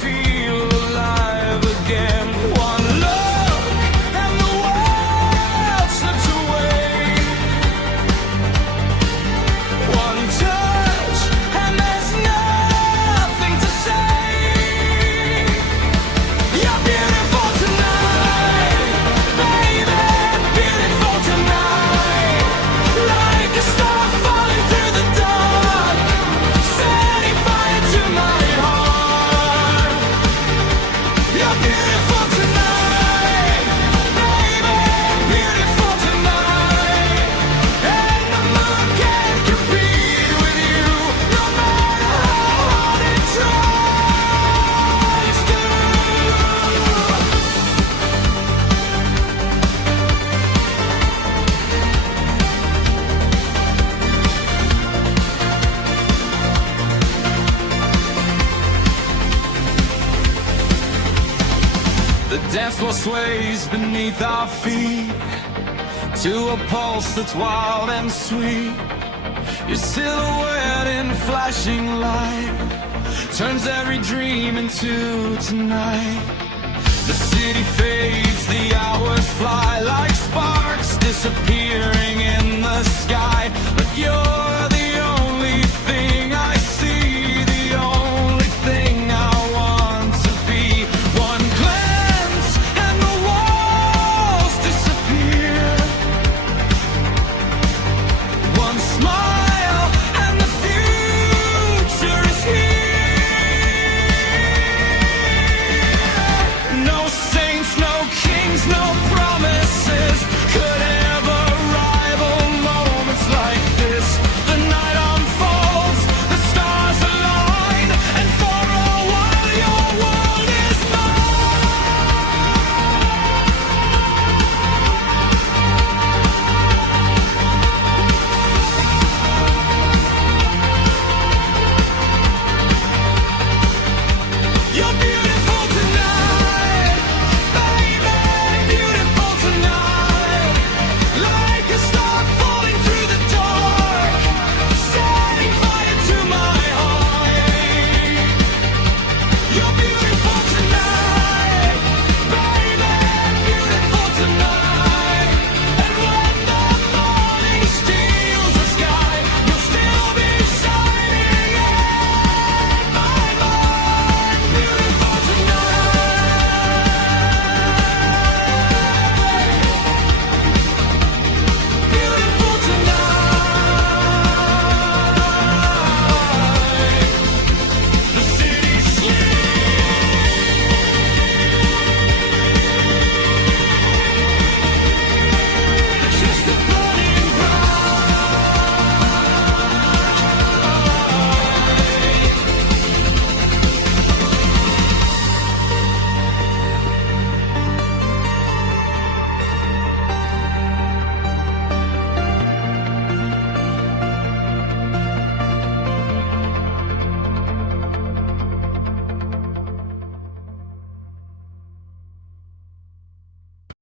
feel alive again. One look and the world slips away. One touch and there's nothing to say. You're beautiful tonight, baby, beautiful tonight. Like a star falling through the dark, setting fire to my heart. You're beautiful tonight, baby, beautiful tonight. And the moon can't compete with you, no matter how hard it tries to. The dance floor sways beneath our feet to a pulse that's wild and sweet. Your silhouette in flashing light turns every dream into tonight. The city fades, the hours fly like sparks disappearing in the sky. But you're the only thing I